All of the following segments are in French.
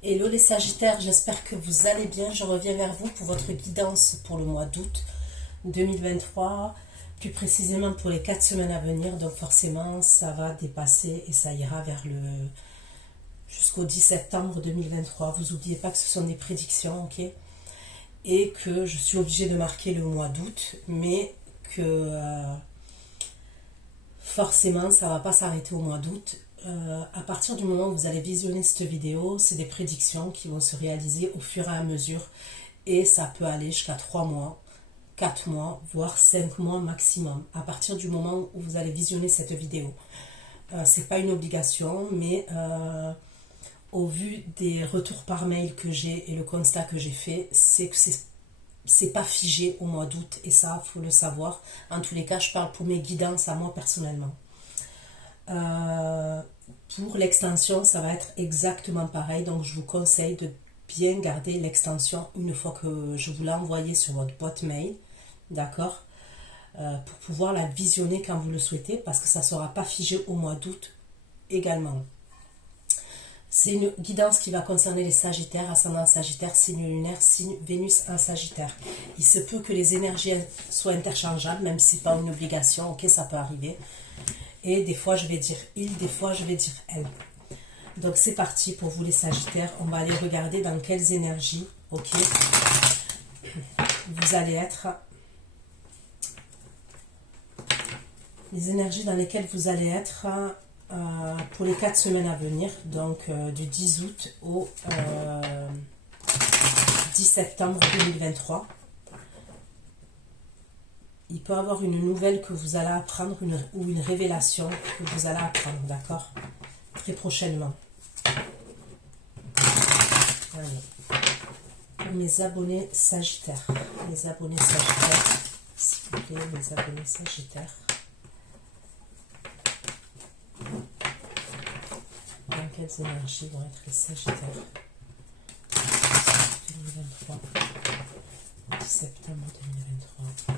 Hello les Sagittaires, j'espère que vous allez bien. Je reviens vers vous pour votre guidance pour le mois d'août 2023, plus précisément pour les 4 semaines à venir. Donc forcément, ça va dépasser et ça ira vers le jusqu'au 10 septembre 2023. Vous n'oubliez pas que ce sont des prédictions, ok? Et que je suis obligée de marquer le mois d'août, mais que forcément, ça ne va pas s'arrêter au mois d'août. À partir du moment où vous allez visionner cette vidéo, c'est des prédictions qui vont se réaliser au fur et à mesure. Et ça peut aller jusqu'à 3 mois, 4 mois, voire 5 mois maximum. À partir du moment où vous allez visionner cette vidéo. C'est pas une obligation, mais au vu des retours par mail que j'ai et le constat que j'ai fait, c'est que c'est pas figé au mois d'août. Et ça, il faut le savoir. En tous les cas, je parle pour mes guidances à moi personnellement. Pour l'extension, ça va être exactement pareil. Donc, je vous conseille de bien garder l'extension une fois que je vous l'ai envoyée sur votre boîte mail. D'accord, pour pouvoir la visionner quand vous le souhaitez, parce que ça ne sera pas figé au mois d'août également. C'est une guidance qui va concerner les Sagittaires, ascendant Sagittaire, signe lunaire, signe Vénus en Sagittaire. Il se peut que les énergies soient interchangeables, même si ce n'est pas une obligation, ok, ça peut arriver. Et des fois, je vais dire il, des fois, je vais dire elle. Donc, c'est parti pour vous les Sagittaires. On va aller regarder dans quelles énergies, ok, vous allez être. Les énergies dans lesquelles vous allez être pour les 4 semaines à venir. Donc, du 10 août au 10 septembre 2023. Il peut y avoir une nouvelle que vous allez apprendre ou une révélation que vous allez apprendre, d'accord? Très prochainement. Allez. Pour mes abonnés Sagittaires. Les abonnés Sagittaires. S'il vous plaît, les abonnés Sagittaires. Dans quelles énergies vont être les Sagittaires 2023. 10 septembre 2023.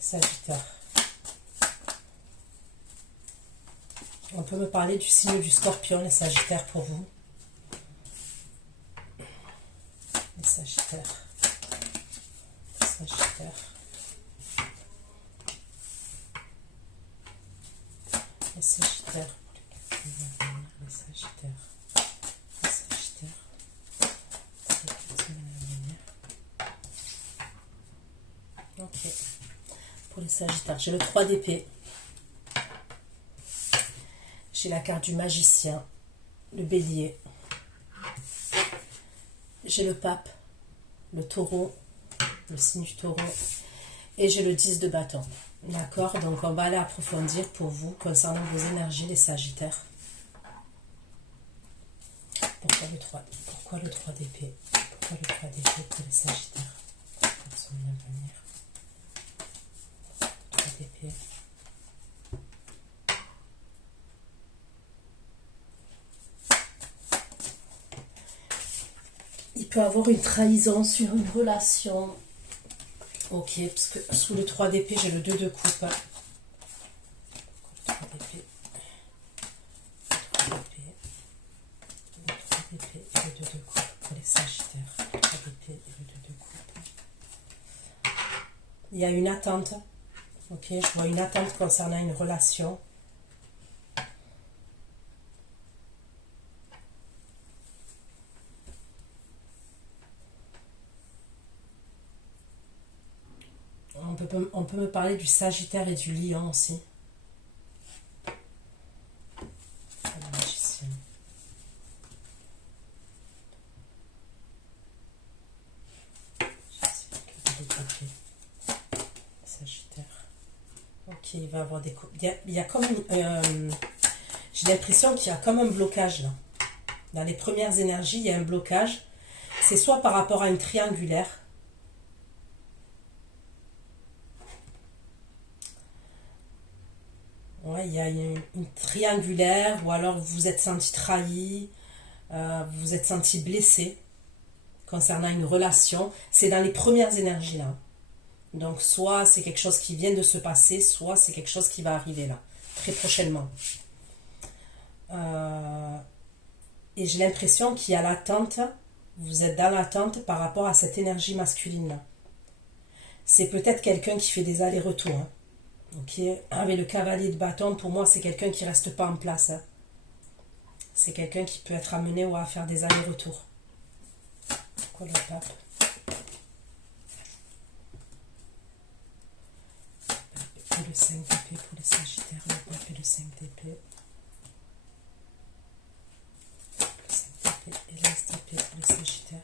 Sagittaire. On peut me parler du signe du Scorpion, les Sagittaires, pour vous. Les Sagittaires. Les Sagittaires. Les Sagittaires. Les Sagittaires. Les Sagittaires. Ok. Pour les Sagittaires, j'ai le 3 d'épée. J'ai la carte du magicien, le bélier. J'ai le pape, le taureau, le signe du taureau. Et j'ai le 10 de bâton. D'accord? Donc on va aller approfondir pour vous concernant vos énergies, les Sagittaires. Pourquoi le 3 d'épée? Pourquoi le 3 d'épée? Pourquoi le 3 d'épée pour les Sagittaires? Personne vient venir. D'épée. Il peut avoir une trahison sur une relation. Ok, parce que sous le 3 d'épée, j'ai le 2 de coupe. Le 3 d'épée. Le 3 d'épée. Le 3 d'épée et le 2 de coupe pour les Sagittaires. Le 3 d'épée et le 2 de coupe. Il y a une attente. Ok, je vois une attente concernant une relation. On peut me parler du Sagittaire et du Lion aussi. Le magicien. Sagittaire. Ok, il va avoir des... Il y a comme... j'ai l'impression qu'il y a comme un blocage là. Dans les premières énergies, il y a un blocage. C'est soit par rapport à une triangulaire. Ouais, il y a une triangulaire, ou alors vous vous êtes senti trahi, vous vous êtes senti blessé concernant une relation. C'est dans les premières énergies là. Donc soit c'est quelque chose qui vient de se passer, soit c'est quelque chose qui va arriver là, très prochainement. Et j'ai l'impression qu'il y a l'attente, vous êtes dans l'attente par rapport à cette énergie masculine là. C'est peut-être quelqu'un qui fait des allers-retours. Hein. Ok, avec le cavalier de bâton, pour moi, c'est quelqu'un qui reste pas en place. Hein. C'est quelqu'un qui peut être amené à faire des allers-retours. Pourquoi le pape? Et le 5 d'épée pour les sagittaires. Le pape et le 5 d'épée. Le 5 d'épée et l'as d'épée pour les sagittaires.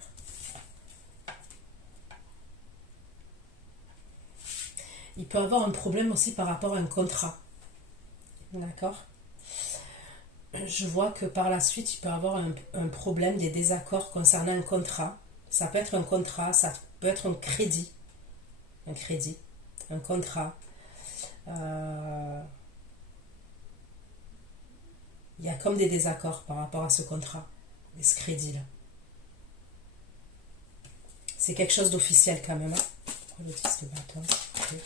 Il peut avoir un problème aussi par rapport à un contrat. D'accord? Je vois que par la suite, il peut avoir un problème, des désaccords concernant un contrat. Ça peut être un contrat, ça peut être un crédit. Un contrat. Il y a comme des désaccords par rapport à ce contrat et ce crédit-là. C'est quelque chose d'officiel quand même. Hein? Le 10 de bâton. Okay.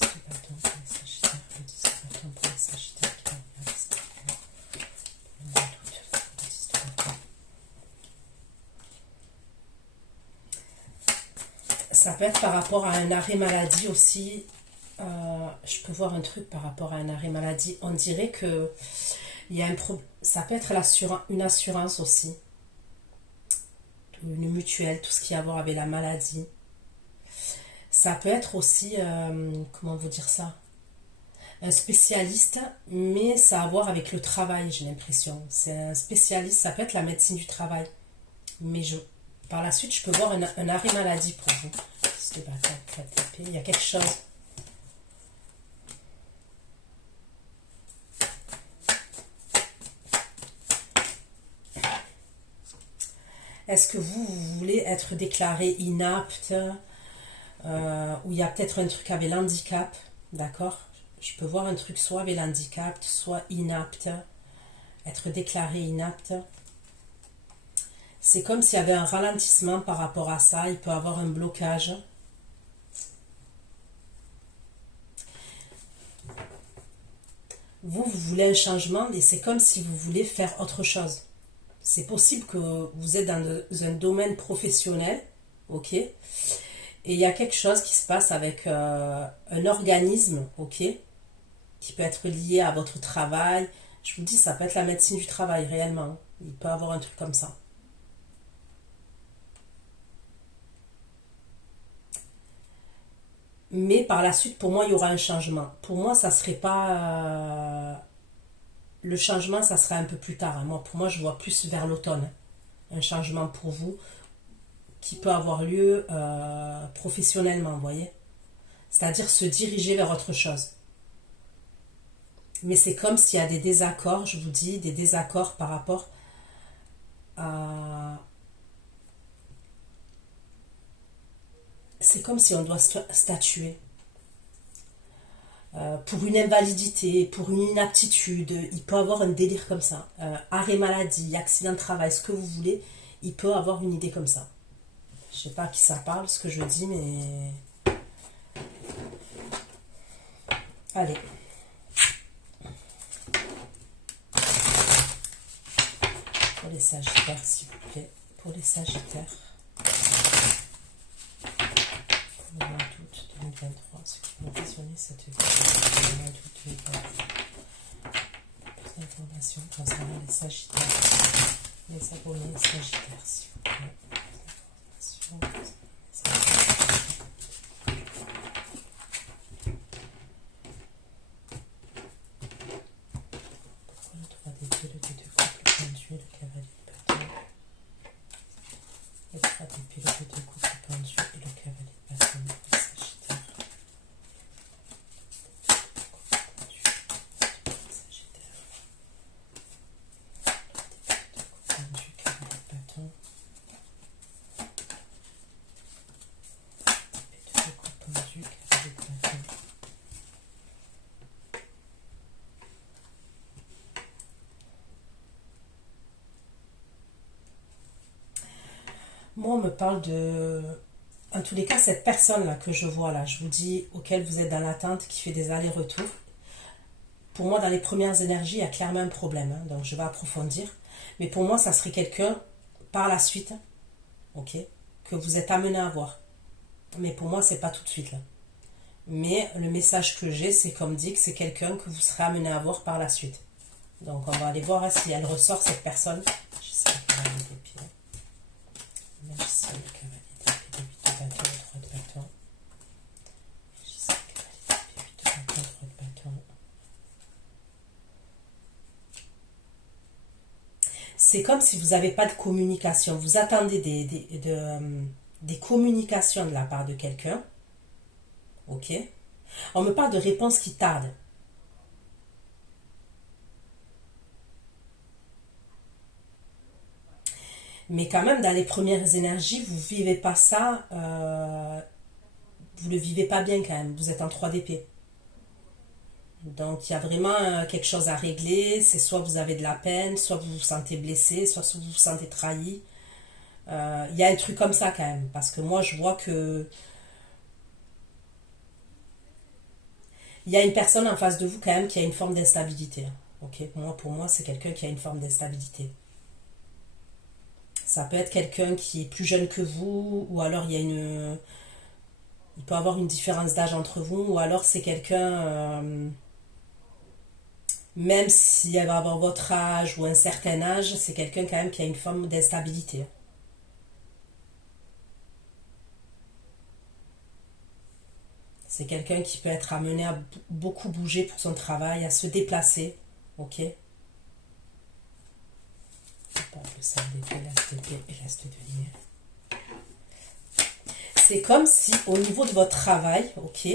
Le 10 de bâton pour les sagittaires. Le 10 de bâton pour les sagittaires qui va bien rester. Le 10 de bâton. Ça peut être par rapport à un arrêt maladie aussi. Je peux voir un truc par rapport à un arrêt maladie. On dirait que il y a ça peut être une assurance aussi. Une mutuelle, tout ce qui a à voir avec la maladie. Ça peut être aussi, comment vous dire ça, un spécialiste, mais ça a à voir avec le travail, j'ai l'impression. C'est un spécialiste, ça peut être la médecine du travail. Mais par la suite, je peux voir un arrêt maladie pour vous. Il y a quelque chose. Est-ce que vous voulez être déclaré inapte, ou il y a peut-être un truc avec l'handicap, d'accord? Je peux voir un truc soit avec l'handicap, soit inapte, être déclaré inapte. C'est comme s'il y avait un ralentissement par rapport à ça, il peut y avoir un blocage. Vous voulez un changement et c'est comme si vous voulez faire autre chose. C'est possible que vous êtes dans un domaine professionnel, ok? Et il y a quelque chose qui se passe avec un organisme, ok? Qui peut être lié à votre travail. Je vous dis, ça peut être la médecine du travail, réellement. Il peut y avoir un truc comme ça. Mais par la suite, pour moi, il y aura un changement. Pour moi, ça serait pas... le changement, ça serait un peu plus tard. Hein. Pour moi, je vois plus vers l'automne. Un changement pour vous qui peut avoir lieu professionnellement, vous voyez. C'est-à-dire se diriger vers autre chose. Mais c'est comme s'il y a des désaccords, je vous dis, des désaccords par rapport à... C'est comme si on doit statuer. Pour une invalidité, pour une inaptitude, il peut avoir un délire comme ça. Arrêt maladie, accident de travail, ce que vous voulez, il peut avoir une idée comme ça. Je sais pas à qui ça parle, ce que je dis, mais... Allez. Pour les sagittaires, s'il vous plaît. Pour les sagittaires. Pour le mois d'août 2023, ceux qui vont visionner cette vidéo, pour le mois d'août 2023. Plus d'informations concernant les sagittaires. Les abonnés sagittaires, s'il vous plaît. Plus d'informations concernant les sagittaires. Pourquoi le 3 d'épée, le dé de coupe, le pendu et le cavalier de bâton? Le 3 d'épée, le dé de coupe, le pendu et le cavalier de bâton pour les sagittaires. Moi, on me parle de... En tous les cas, cette personne-là que je vois là, je vous dis, auquel vous êtes dans l'attente, qui fait des allers-retours, pour moi, dans les premières énergies, il y a clairement un problème, hein, donc je vais approfondir. Mais pour moi, ça serait quelqu'un, par la suite, ok, que vous êtes amené à voir. Mais pour moi, c'est pas tout de suite là. Mais le message que j'ai, c'est comme dit que c'est quelqu'un que vous serez amené à voir par la suite. Donc on va aller voir hein, si elle ressort cette personne. Je sais le cavalier d'épée. Merci le cavalier d'épée, 8 de bâton, 3 de bâton. Je sais le cavalier d'épée, 8 de bâton, 3 de bâton. C'est comme si vous n'avez pas de communication. Vous attendez des communications de la part de quelqu'un. Ok. On me parle de réponses qui tardent. Mais quand même, dans les premières énergies, vous ne vivez pas ça. Vous ne le vivez pas bien quand même. Vous êtes en 3 d'épée. Donc il y a vraiment quelque chose à régler. C'est soit vous avez de la peine, soit vous vous sentez blessé, soit vous vous sentez trahi. Il y a un truc comme ça quand même. Parce que moi, je vois que il y a une personne en face de vous quand même qui a une forme d'instabilité. Ok, pour moi, c'est quelqu'un qui a une forme d'instabilité. Ça peut être quelqu'un qui est plus jeune que vous, ou alors il peut avoir une différence d'âge entre vous, ou alors c'est quelqu'un, même si elle va avoir votre âge ou un certain âge, c'est quelqu'un quand même qui a une forme d'instabilité. C'est quelqu'un qui peut être amené à beaucoup bouger pour son travail, à se déplacer. Ok. Le sable d'épée, l'as d'épée et l'as de denier. C'est comme si au niveau de votre travail, ok,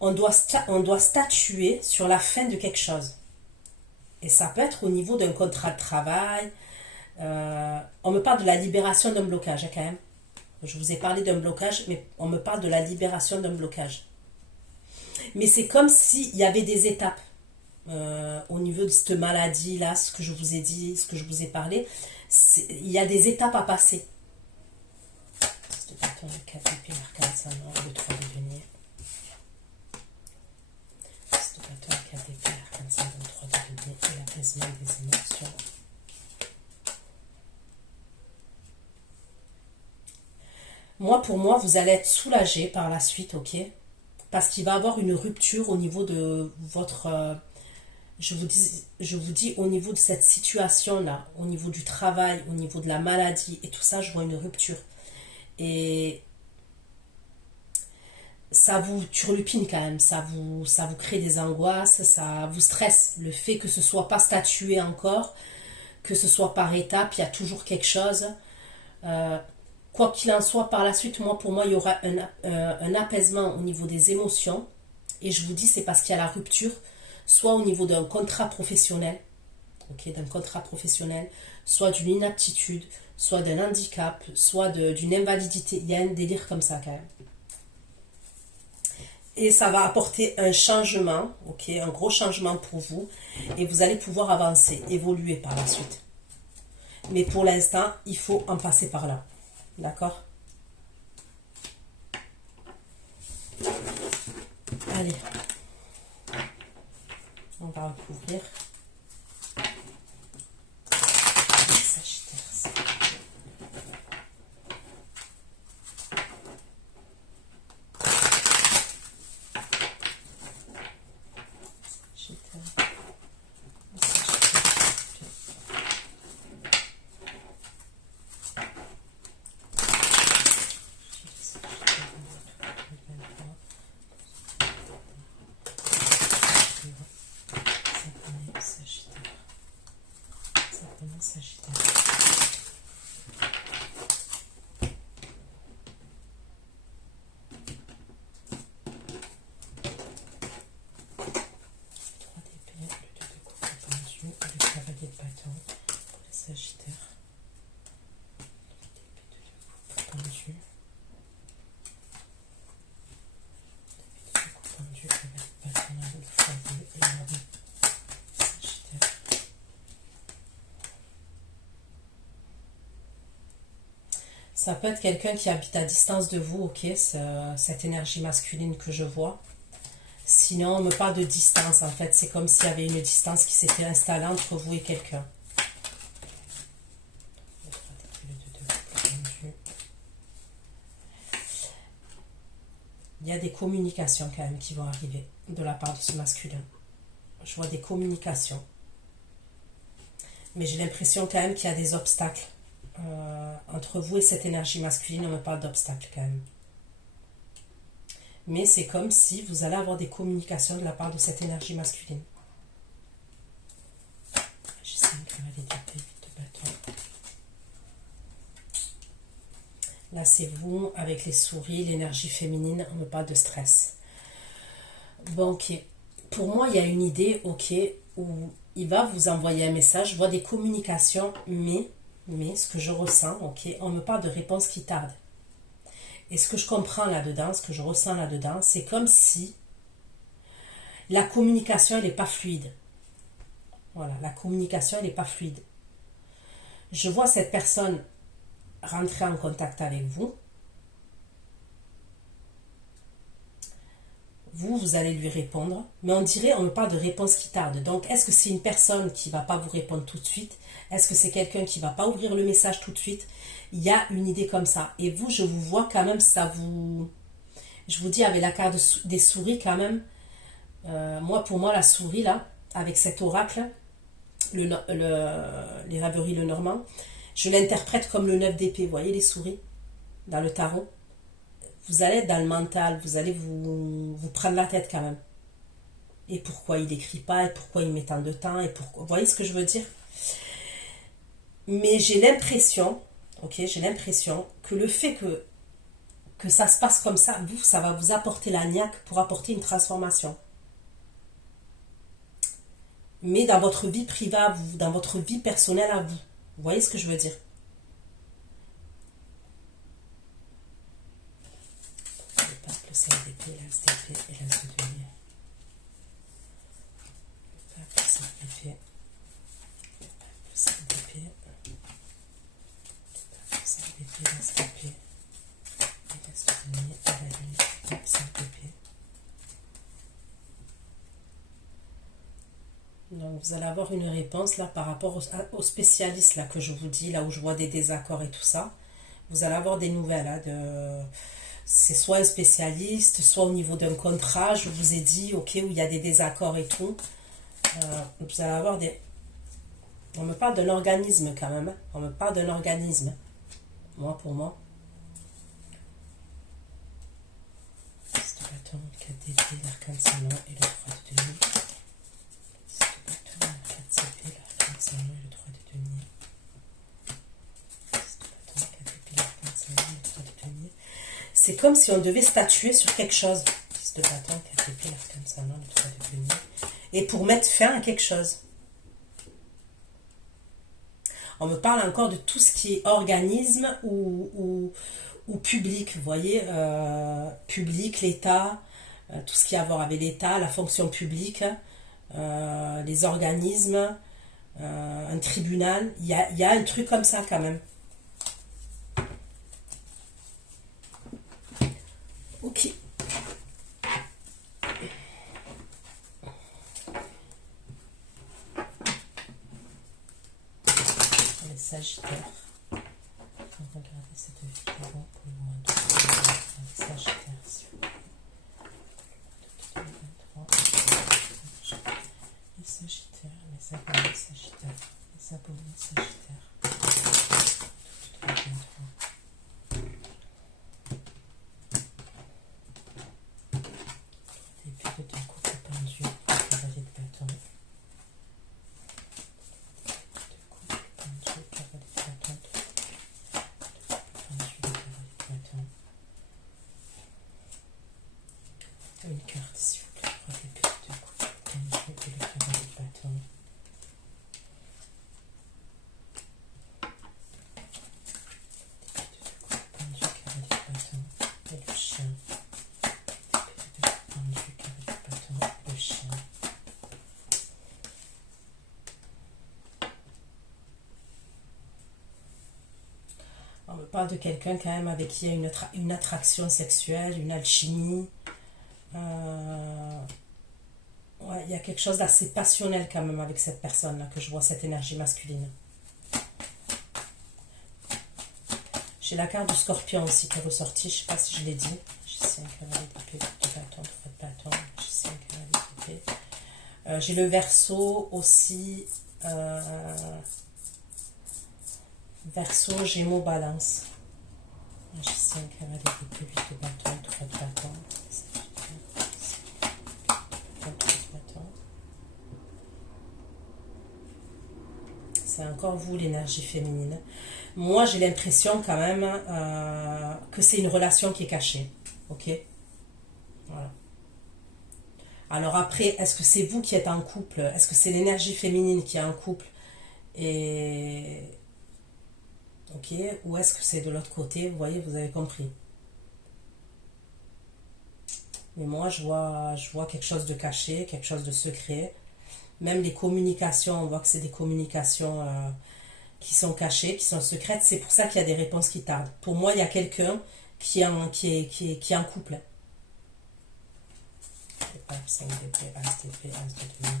on doit statuer sur la fin de quelque chose. Et ça peut être au niveau d'un contrat de travail. On me parle de la libération d'un blocage, hein, quand même. Je vous ai parlé d'un blocage, mais on me parle de la libération d'un blocage. Mais c'est comme s'il y avait des étapes au niveau de cette maladie-là, ce que je vous ai dit, ce que je vous ai parlé. Il y a des étapes à passer. Le 4 d'épée, l'arcane, ça non, le 3 de denier. Le bâton, 4 d'épée, l'arcane, ça le 3 de denier et l'apaisement des émotions. Moi, pour moi, vous allez être soulagé par la suite, ok? Parce qu'il va y avoir une rupture au niveau de votre... je vous dis au niveau de cette situation-là, au niveau du travail, au niveau de la maladie et tout ça, je vois une rupture. Et ça vous turlupine quand même, ça vous crée des angoisses, ça vous stresse. Le fait que ce soit pas statué encore, que ce soit par étapes, il y a toujours quelque chose. Quoi qu'il en soit, par la suite, pour moi, il y aura un apaisement au niveau des émotions. Et je vous dis, c'est parce qu'il y a la rupture, soit au niveau d'un contrat professionnel, ok, d'un contrat professionnel, soit d'une inaptitude, soit d'un handicap, soit d'une invalidité. Il y a un délire comme ça quand même. Et ça va apporter un changement, ok, un gros changement pour vous. Et vous allez pouvoir avancer, évoluer par la suite. Mais pour l'instant, il faut en passer par là. D'accord? Allez. On va recouvrir. Ça peut être quelqu'un qui habite à distance de vous, ok, cette énergie masculine que je vois. Sinon, on me parle de distance, en fait. C'est comme s'il y avait une distance qui s'était installée entre vous et quelqu'un. Il y a des communications quand même qui vont arriver de la part de ce masculin. Je vois des communications. Mais j'ai l'impression quand même qu'il y a des obstacles. Entre vous et cette énergie masculine, on me parle d'obstacles quand même. Mais c'est comme si vous allez avoir des communications de la part de cette énergie masculine. J'ai 5 cavaliers d'épée, 8 de bâton. Là, c'est vous, avec les souris, l'énergie féminine, on me parle de stress. Bon, ok. Pour moi, il y a une idée, ok, où il va vous envoyer un message. Je vois des communications, mais ce que je ressens, ok, on me parle de réponses qui tardent. Et ce que je comprends là-dedans, ce que je ressens là-dedans, c'est comme si la communication, elle n'est pas fluide. Voilà, la communication, elle n'est pas fluide. Je vois cette personne rentrer en contact avec vous. Vous allez lui répondre. Mais on dirait, on me parle de réponse qui tarde. Donc, est-ce que c'est une personne qui ne va pas vous répondre tout de suite? Est-ce que c'est quelqu'un qui ne va pas ouvrir le message tout de suite? Il y a une idée comme ça. Et vous, je vous vois quand même, ça vous... Je vous dis, avec la carte des souris quand même, pour moi, la souris, là, avec cet oracle, les rêveries Lenormand, je l'interprète comme le 9 d'épée. Vous voyez les souris dans le tarot? Vous allez être dans le mental, vous allez vous prendre la tête quand même. Et pourquoi il n'écrit pas, et pourquoi il met tant de temps, et pourquoi... Vous voyez ce que je veux dire? Mais j'ai l'impression, ok, j'ai l'impression que le fait que ça se passe comme ça, vous, ça va vous apporter la niaque pour apporter une transformation. Mais dans votre vie privée à vous, dans votre vie personnelle à vous. Vous voyez ce que je veux dire? Le pape, le 5 d'épée, l'as d'épée et l'as de denier. Le pape, le 5 d'épée. Le pape, le 5 d'épée. Le pape, le 5 d'épée, l'as d'épée. Et l'as de denier et la lune. Le pape, 5 d'épée. Donc vous allez avoir une réponse là par rapport aux spécialistes là que je vous dis, là où je vois des désaccords et tout ça. Vous allez avoir des nouvelles là, c'est soit un spécialiste, soit au niveau d'un contrat, je vous ai dit, ok, où il y a des désaccords et tout. Vous allez avoir des... On me parle d'un organisme quand même, hein. On me parle d'un organisme. Moi, pour moi. C'est le bâton, le 4 d'épée, l'arcane salon et le 3 de denier. C'est le bâton, le 4 d'épée, l'arcane salon et le 3 de denier. C'est le bâton, le 4 d'épée, l'arcane salon et le 3 de denier. C'est comme si on devait statuer sur quelque chose. C'est le bâton, 4 épées, l'arcane salon, le 3 de denier. Et pour mettre fin à quelque chose. On me parle encore de tout ce qui est organisme ou public, vous voyez, public, l'État, tout ce qui a à voir avec l'État, la fonction publique, les organismes, un tribunal. Il y a un truc comme ça quand même. Ok. Les Sagittaires. Regardez cette vidéo pour le mois de les Sagittaires. Les Sagittaires, les abonnés Sagittaires, les abonnés Sagittaires. Début de ton couple pendu, cavalier de bâton. Une carte, s'il vous plaît, pour les petits de coups pendu et le cavalier de bâton. Pendu, cavalier de bâton et le chien. Pendu, cavalier de bâton et le chien. On me parle de quelqu'un quand même avec qui il y a une attraction sexuelle, une alchimie. Ouais, il y a quelque chose d'assez passionnel quand même avec cette personne-là, que je vois, cette énergie masculine. J'ai la carte du scorpion aussi qui est ressortie, je ne sais pas si je l'ai dit. J'ai 5 cavaliers d'épée, 2 bâtons, 3 de bâtons, j'ai 5 cavaliers d'épée. J'ai le verseau aussi. Verseau, Gémeaux, Balance. J'ai 5 cavaliers d'épée, 8 de bâtons, 3 de bâtons. C'est encore vous, l'énergie féminine. Moi, j'ai l'impression quand même que c'est une relation qui est cachée. Ok? Voilà. Alors après, est-ce que c'est vous qui êtes en couple? Est-ce que c'est l'énergie féminine qui est en couple? Et... Ok? Ou est-ce que c'est de l'autre côté? Vous voyez, vous avez compris. Mais moi, je vois quelque chose de caché, quelque chose de secret. Même les communications, on voit que c'est des communications qui sont cachées, qui sont secrètes. C'est pour ça qu'il y a des réponses qui tardent. Pour moi, il y a quelqu'un qui est en couple. 5 d'épée, As d'épée, As de demi.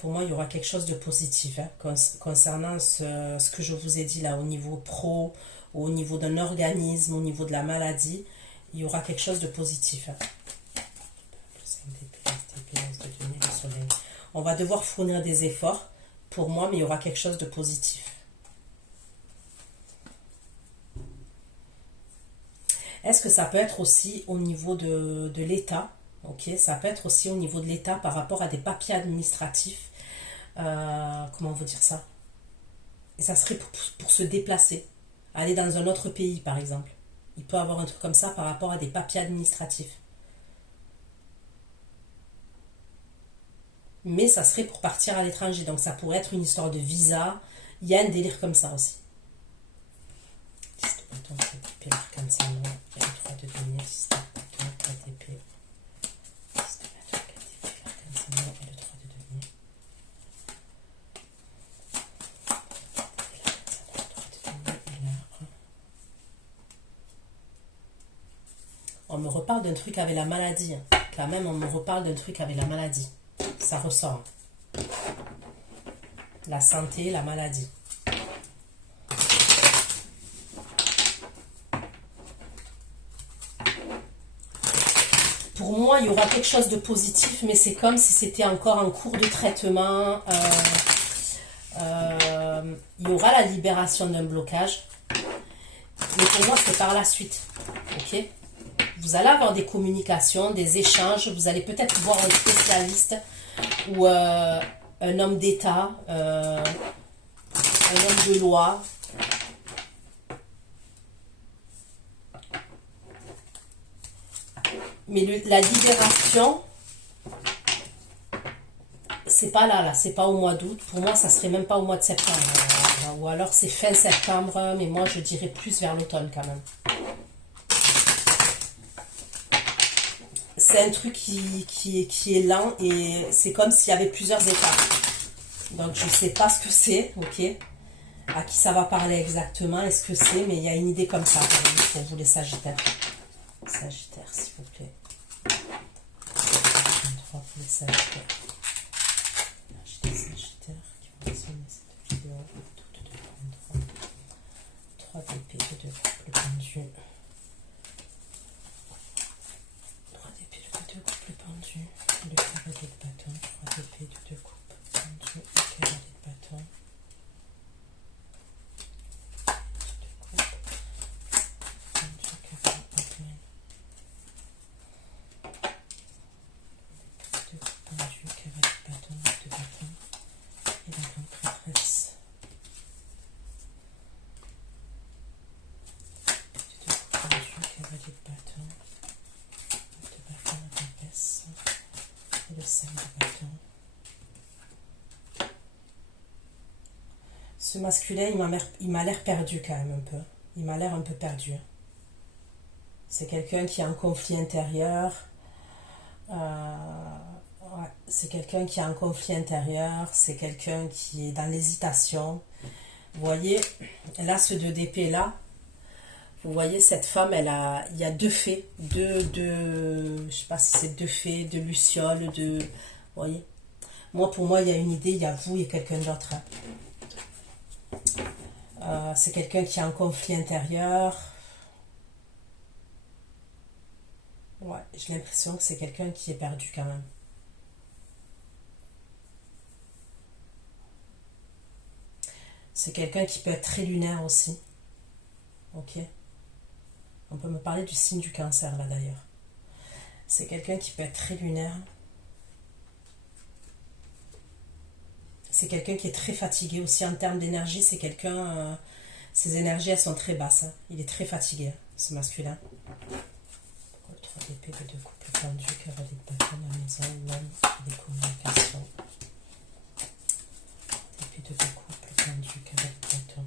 Pour moi, il y aura quelque chose de positif concernant ce que je vous ai dit là, au niveau pro, au niveau d'un organisme, au niveau de la maladie. Il y aura quelque chose de positif. 5 d'épée, As d'épée, As de demi, le soleil. On va devoir fournir des efforts pour moi, mais il y aura quelque chose de positif. Est-ce que ça peut être aussi au niveau de l'État? Ok, ça peut être aussi au niveau de l'État par rapport à des papiers administratifs. Comment vous dire ça? Et ça serait pour se déplacer, aller dans un autre pays par exemple. Il peut avoir un truc comme ça par rapport à des papiers administratifs. Mais ça serait pour partir à l'étranger, donc ça pourrait être une histoire de visa. Il y a un délire comme ça aussi. 10 de bâton, 4 d'épée, l'arcane sans nom, et 3 de denier, 6 de bâton, 4 d'épée. 6 de bâton, 4 d'épée, l'arcane sans nom, et le 3 de denier. On me reparle d'un truc avec la maladie. Quand même, on me reparle d'un truc avec la maladie. Ça ressort. La santé, la maladie. Pour moi, il y aura quelque chose de positif, mais c'est comme si c'était encore en cours de traitement. Il y aura la libération d'un blocage. Mais pour moi, c'est par la suite. Ok? Vous allez avoir des communications, des échanges. Vous allez peut-être voir un spécialiste ou un homme d'État, un homme de loi. Mais la libération, c'est pas là, c'est pas au mois d'août. Pour moi, ça serait même pas au mois de septembre. Ou alors c'est fin septembre, mais moi je dirais plus vers l'automne quand même. C'est un truc qui est lent et c'est comme s'il y avait plusieurs étapes. Donc je sais pas ce que c'est, ok? À qui ça va parler exactement, est-ce que c'est, mais il y a une idée comme ça pour vous les Sagittaires. Sagittaire, s'il vous plaît. 23 pour les Sagittaires. J'ai des Sagittaires qui vont consommer cette vidéo. Tout de 23. 3 d'épée, 2 de couple pendu. 3 d'épée, 2 couple pendu. 2 cavaliers de bâton. 3 d'épée, 2 couple pendu. 1 cavalier de bâton. Ce masculin, il m'a l'air perdu quand même un peu. Il m'a l'air un peu perdu. C'est quelqu'un qui a un conflit intérieur. Ouais. c'est quelqu'un qui a un conflit intérieur, c'est quelqu'un qui est dans l'hésitation. Vous voyez, là, ce 2 d'épée là, vous voyez, cette femme, il y a deux fées, je sais pas si c'est deux fées, deux lucioles, vous voyez. Moi, pour moi, il y a une idée, il y a vous et quelqu'un d'autre. C'est quelqu'un qui a un conflit intérieur. Ouais, j'ai l'impression que c'est quelqu'un qui est perdu quand même. C'est quelqu'un qui peut être très lunaire aussi. Ok. On peut me parler du signe du cancer là d'ailleurs. C'est quelqu'un qui peut être très lunaire. C'est quelqu'un qui est très fatigué aussi en termes d'énergie. C'est quelqu'un... ses énergies elles sont très basses. Hein. Il est très fatigué, ce masculin. 3 d'épée de 2 couples tendus, cavalier de bâton, la maison, l'homme, des communications. Épée de 2 couples tendus, cavalier de bâton.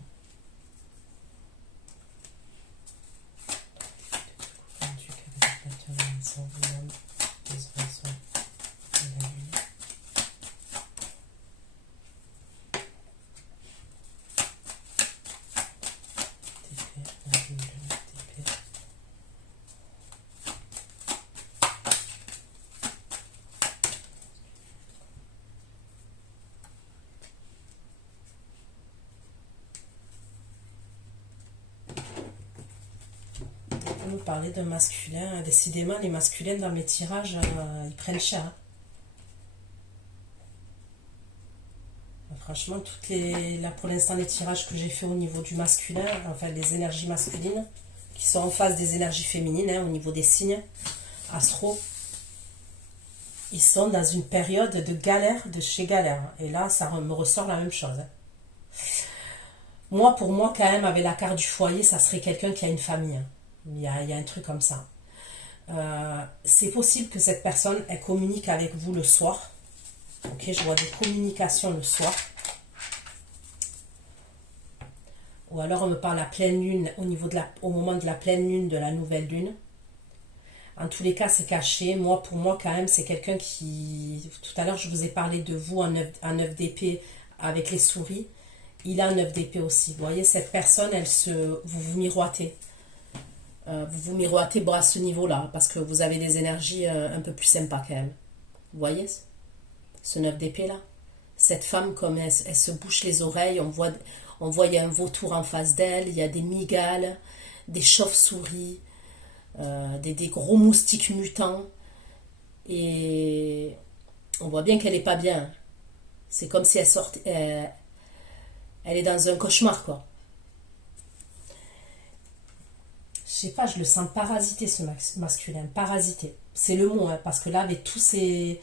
Tendu, cavalier de bâton, la maison, l'homme, les oiseaux, et la lune. D'épée, la lune, d'épée. Nous parler d'un masculin. Décidément, les masculins dans mes tirages, ils prennent cher. Hein. Franchement, là pour l'instant, les tirages que j'ai fait au niveau du masculin, enfin les énergies masculines, qui sont en face des énergies féminines, hein, au niveau des signes astro, ils sont dans une période de galère, de chez galère. Et là, ça me ressort la même chose. Hein. Moi, pour moi, quand même, avec la carte du foyer, ça serait quelqu'un qui a une famille. Hein. Il y a un truc comme ça. C'est possible que cette personne, elle communique avec vous le soir. Ok, je vois des communications le soir. Ou alors on me parle à pleine lune, au moment de la pleine lune, de la nouvelle lune. En tous les cas, c'est caché. Moi, pour moi, quand même, c'est quelqu'un qui... Tout à l'heure, je vous ai parlé de vous en 9 d'épée avec les souris. Il a un 9 d'épée aussi. Vous voyez, cette personne, vous vous miroitez. Vous vous miroitez à ce niveau-là, parce que vous avez des énergies un peu plus sympas quand même. Vous voyez ce 9 d'épée là? Cette femme, comme elle se bouche les oreilles, on voit il y a un vautour en face d'elle, il y a des migales, des chauves-souris, des gros moustiques mutants. Et on voit bien qu'elle n'est pas bien. C'est comme si elle sortait... elle est dans un cauchemar, quoi. Je sais pas, je le sens parasité, ce masculin. Parasité. C'est le mot, hein, parce que là, avec tous ces...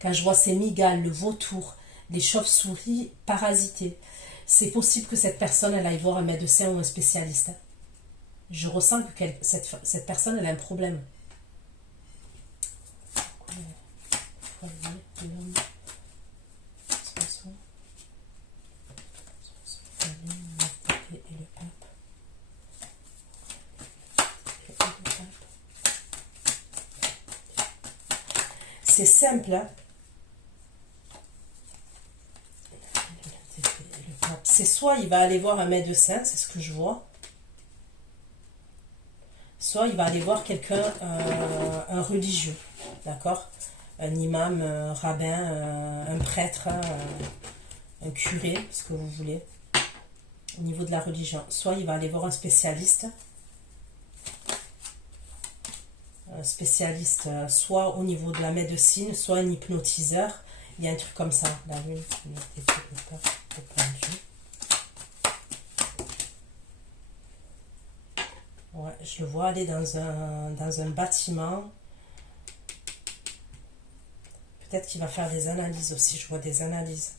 Quand je vois ces migales, le vautour, les chauves-souris, parasités, c'est possible que cette personne, elle aille voir un médecin ou un spécialiste. Hein. Je ressens que cette personne, elle a un problème. C'est simple, hein. C'est soit il va aller voir un médecin, c'est ce que je vois, soit il va aller voir quelqu'un, un religieux, d'accord, un imam, un rabbin, un prêtre, un curé, ce que vous voulez, au niveau de la religion. Soit il va aller voir un spécialiste, soit au niveau de la médecine, soit un hypnotiseur. Il y a un truc comme ça, la lune, ouais, je le vois aller dans un bâtiment. Peut-être qu'il va faire des analyses aussi, je vois des analyses.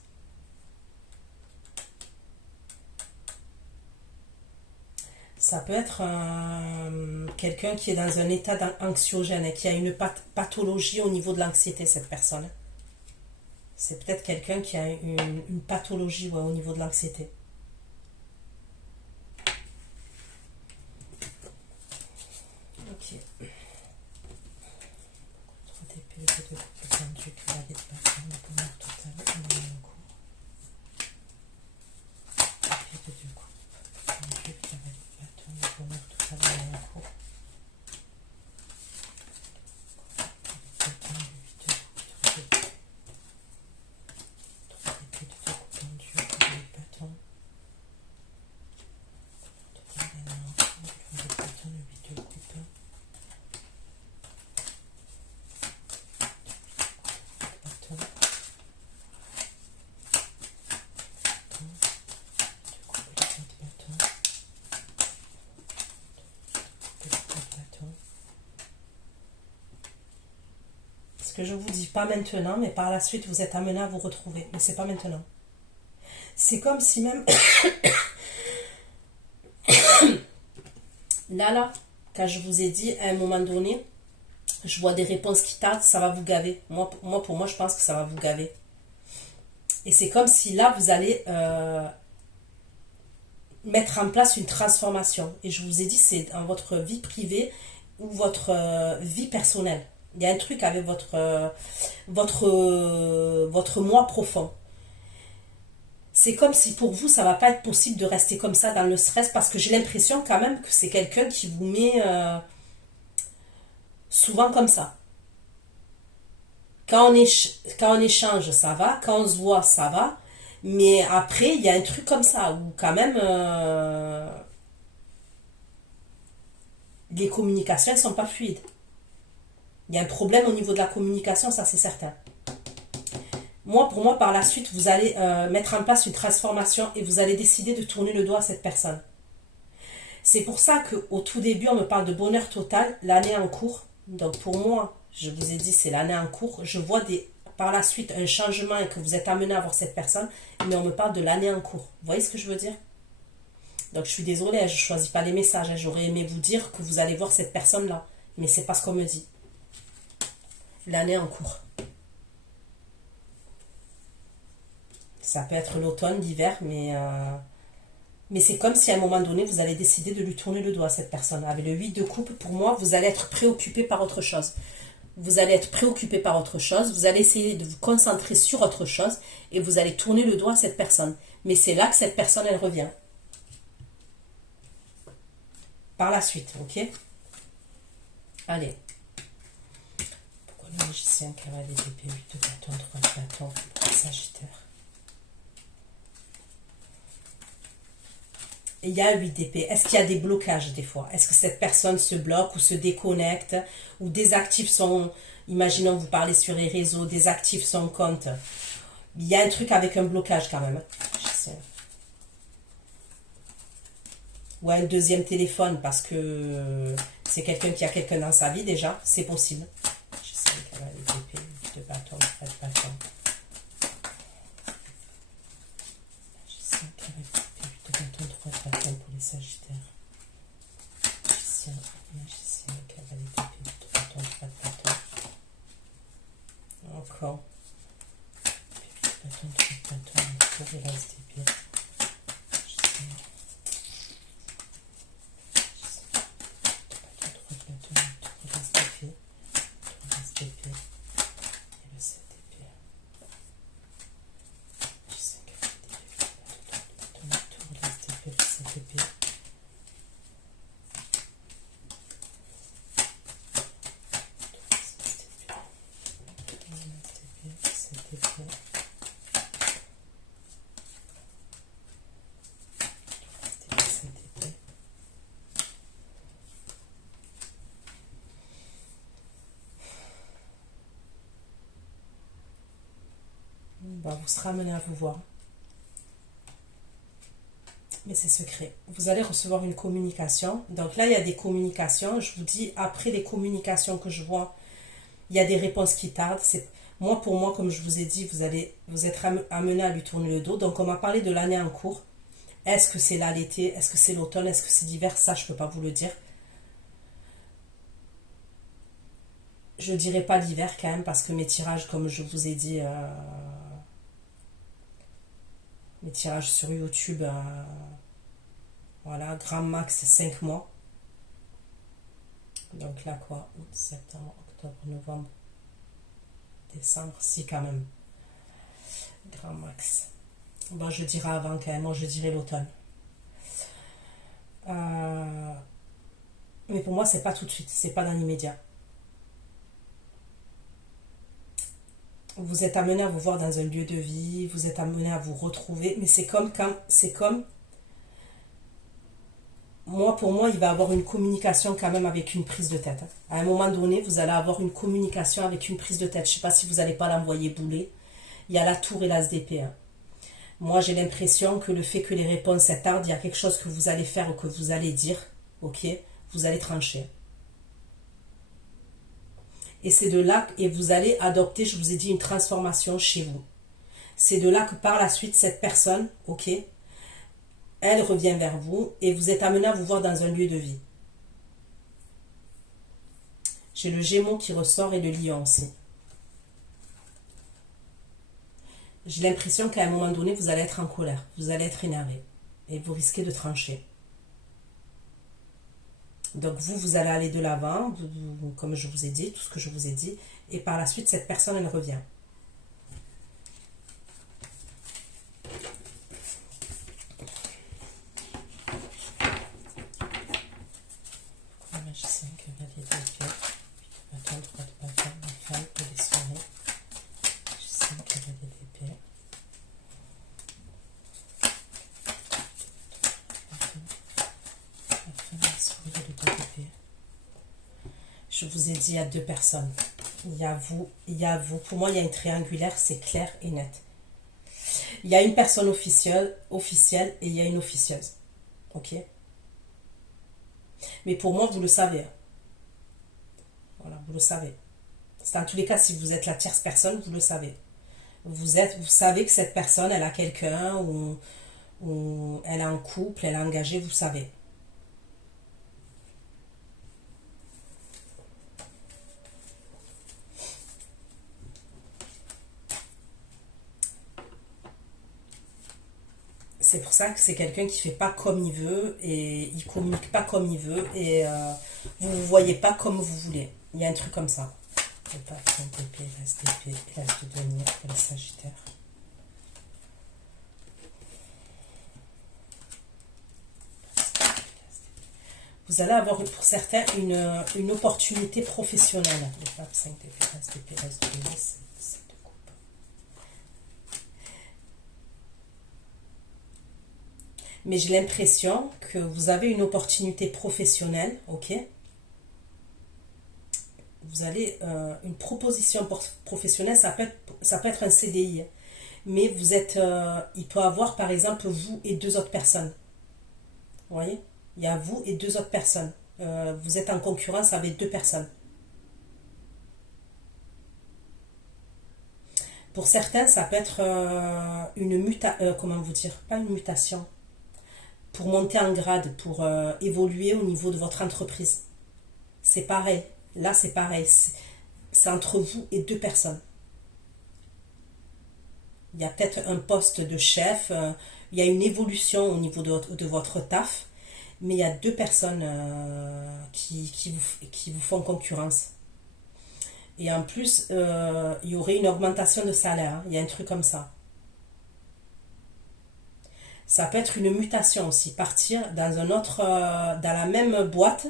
Ça peut être quelqu'un qui est dans un état anxiogène et qui a une pathologie au niveau de l'anxiété, cette personne. C'est peut-être quelqu'un qui a une pathologie, ouais, au niveau de l'anxiété. Ok. 3 d'épée, 2 de coupe tendu, cavalier de que je vous dis, pas maintenant, mais par la suite, vous êtes amené à vous retrouver. Mais c'est pas maintenant. C'est comme si même... là, quand je vous ai dit, à un moment donné, je vois des réponses qui tardent, ça va vous gaver. Pour moi, je pense que ça va vous gaver. Et c'est comme si là, vous allez mettre en place une transformation. Et je vous ai dit, c'est dans votre vie privée ou votre vie personnelle. Il y a un truc avec votre moi profond. C'est comme si pour vous, ça va pas être possible de rester comme ça dans le stress parce que j'ai l'impression quand même que c'est quelqu'un qui vous met souvent comme ça. Quand on échange, ça va. Quand on se voit, ça va. Mais après, il y a un truc comme ça où quand même les communications ne sont pas fluides. Il y a un problème au niveau de la communication, ça c'est certain. Pour moi, par la suite, vous allez mettre en place une transformation et vous allez décider de tourner le dos à cette personne. C'est pour ça qu'au tout début, on me parle de bonheur total, l'année en cours. Donc pour moi, je vous ai dit, c'est l'année en cours. Je vois par la suite un changement et que vous êtes amené à voir cette personne, mais on me parle de l'année en cours. Vous voyez ce que je veux dire? Donc je suis désolée, je ne choisis pas les messages. J'aurais aimé vous dire que vous allez voir cette personne-là, mais c'est pas ce qu'on me dit. L'année en cours. Ça peut être l'automne, l'hiver, mais c'est comme si à un moment donné, vous allez décider de lui tourner le dos à cette personne. Avec le 8 de coupe, pour moi, vous allez être préoccupé par autre chose. Vous allez être préoccupé par autre chose, vous allez essayer de vous concentrer sur autre chose et vous allez tourner le dos à cette personne. Mais c'est là que cette personne, elle revient. Par la suite, ok? Allez. Pourquoi le magicien cavalier d'épée, 8 de bâton, 3 de bâton, Sagittaire? Il y a 8 d'épée. Est-ce qu'il y a des blocages des fois? Est-ce que cette personne se bloque ou se déconnecte ou désactive son... Imaginons vous parlez sur les réseaux, désactive son compte. Il y a un truc avec un blocage quand même. Ou un deuxième téléphone parce que c'est quelqu'un qui a quelqu'un dans sa vie déjà. C'est possible. Je sais qu'elle a les épées, de bâton, pas de bâton. Je sais qu'elle a de bâton, 3 de bâton pour les Sagittaires. Magicien, cavalier d'épée, de bâton, 3 de bâton. Encore. De bâton, 3 de bâton, pour les l'as d'épée. Vous serez amené à vous voir. Mais c'est secret. Vous allez recevoir une communication. Donc là, il y a des communications. Je vous dis, après les communications que je vois, il y a des réponses qui tardent. Pour moi, comme je vous ai dit, vous êtes amené à lui tourner le dos. Donc on m'a parlé de l'année en cours. Est-ce que c'est là l'été? Est-ce que c'est l'automne? Est-ce que c'est l'hiver? Ça, je ne peux pas vous le dire. Je ne dirais pas l'hiver quand même parce que mes tirages, comme je vous ai dit... mes tirages sur YouTube, voilà, grand max 5 mois. Donc là, quoi, août, septembre, octobre, novembre, décembre, si quand même. Grand max. Bon, je dirais avant quand même, moi je dirais l'automne. Mais pour moi, c'est pas tout de suite, c'est pas dans l'immédiat. Vous êtes amené à vous voir dans un lieu de vie, vous êtes amené à vous retrouver, mais pour moi, il va y avoir une communication quand même avec une prise de tête. À un moment donné, vous allez avoir une communication avec une prise de tête. Je ne sais pas si vous n'allez pas l'envoyer bouler. Il y a la tour et l'as d'épée. Moi, j'ai l'impression que le fait que les réponses tardent, il y a quelque chose que vous allez faire ou que vous allez dire, ok, vous allez trancher. Et c'est de là, et vous allez adopter, je vous ai dit, une transformation chez vous. C'est de là que par la suite, cette personne, ok, elle revient vers vous et vous êtes amené à vous voir dans un lieu de vie. J'ai le Gémeaux qui ressort et le Lion aussi. J'ai l'impression qu'à un moment donné, vous allez être en colère, vous allez être énervé et vous risquez de trancher. Donc vous allez aller de l'avant, comme je vous ai dit, tout ce que je vous ai dit, et par la suite, cette personne, elle revient. Je vous ai dit, il y a deux personnes. Il y a vous, il y a vous. Pour moi, il y a une triangulaire, c'est clair et net. Il y a une personne officielle et il y a une officieuse. Ok? Mais pour moi, vous le savez. Voilà, vous le savez. C'est en tous les cas, si vous êtes la tierce personne, vous le savez. Vous savez que cette personne, elle a quelqu'un ou elle est en couple, elle est engagée, vous savez. C'est pour ça que c'est quelqu'un qui fait pas comme il veut et il communique pas comme il veut et vous ne voyez pas comme vous voulez. Il y a un truc comme ça. Le patron d'épée, l'as d'épée, l'as de denier, le Sagittaire. Vous allez avoir pour certains une opportunité professionnelle. Le pape 5 d'épée, l'as d'épée, l'as de denier, c'est de coupe. Mais j'ai l'impression que vous avez une opportunité professionnelle, ok? Vous allez, une proposition professionnelle, ça peut être un CDI. Mais vous êtes, il peut avoir par exemple vous et deux autres personnes. Vous voyez? Il y a vous et deux autres personnes. Vous êtes en concurrence avec deux personnes. Pour certains, ça peut être une mutation, comment vous dire? Pas une mutation. Pour monter en grade, pour évoluer au niveau de votre entreprise. C'est pareil. Là, c'est pareil. C'est entre vous et deux personnes. Il y a peut-être un poste de chef. Il y a une évolution au niveau de votre taf. Mais il y a deux personnes qui vous font concurrence. Et en plus, il y aurait une augmentation de salaire. Hein. Il y a un truc comme ça. Ça peut être une mutation aussi, partir dans un autre, dans la même boîte,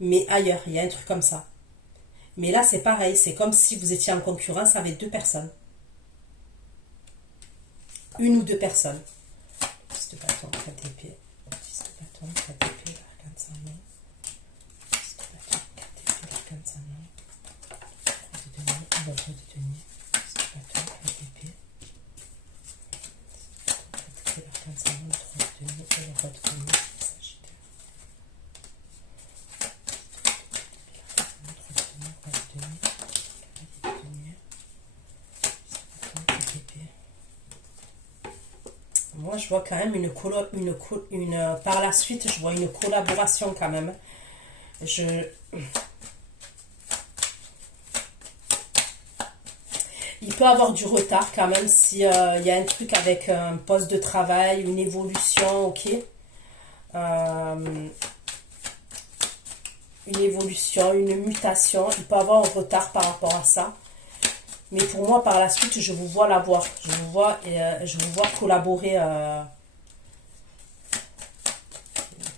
mais ailleurs. Il y a un truc comme ça. Mais là, c'est pareil. C'est comme si vous étiez en concurrence avec deux personnes. Une ou deux personnes. 10 de bâton, 4 d'épée. 10 de bâton, 4 d'épée, l'arcane sans nom. 10 de bâton, 4 d'épée, l'arcane sans nom. 3 de denier, un roi de denier. 10 de bâton, 4 d'épée. 4 d'épée, l'arcane sans nom, 3 de denier, et le roi de denier, Sagittaire. 3 de denier, roi de denier, cavalier de denier. 10 de bâton, 4 d'épée. Moi, je vois quand même par la suite, je vois une collaboration quand même. Il peut avoir du retard quand même s'il y a un truc avec un poste de travail, une évolution, ok. Une évolution, une mutation. Il peut avoir un retard par rapport à ça. Mais pour moi, par la suite, je vous vois l'avoir. Je vous vois collaborer. Le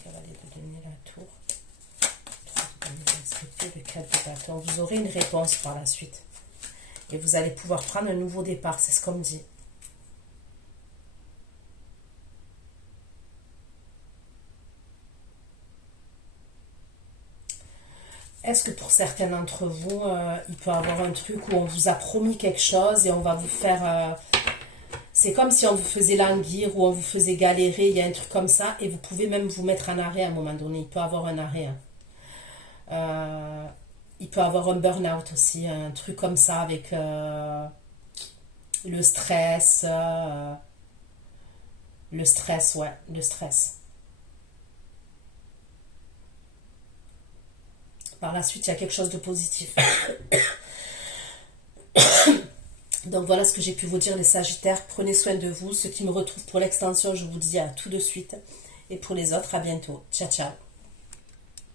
cavalier de denier, la tour. 3 de denier, respecté, le 4 de bâton. Vous aurez une réponse par la suite. Et vous allez pouvoir prendre un nouveau départ. C'est ce qu'on me dit. Est-ce que pour certains d'entre vous, il peut y avoir un truc où on vous a promis quelque chose et on va vous faire... c'est comme si on vous faisait languir ou on vous faisait galérer, il y a un truc comme ça, et vous pouvez même vous mettre en arrêt à un moment donné. Il peut y avoir un arrêt. Hein. il peut avoir un burn-out aussi, un truc comme ça avec le stress. Le stress, ouais, le stress. Par la suite, il y a quelque chose de positif. Donc voilà ce que j'ai pu vous dire les Sagittaires. Prenez soin de vous. Ceux qui me retrouvent pour l'extension, je vous dis à tout de suite. Et pour les autres, à bientôt. Ciao, ciao.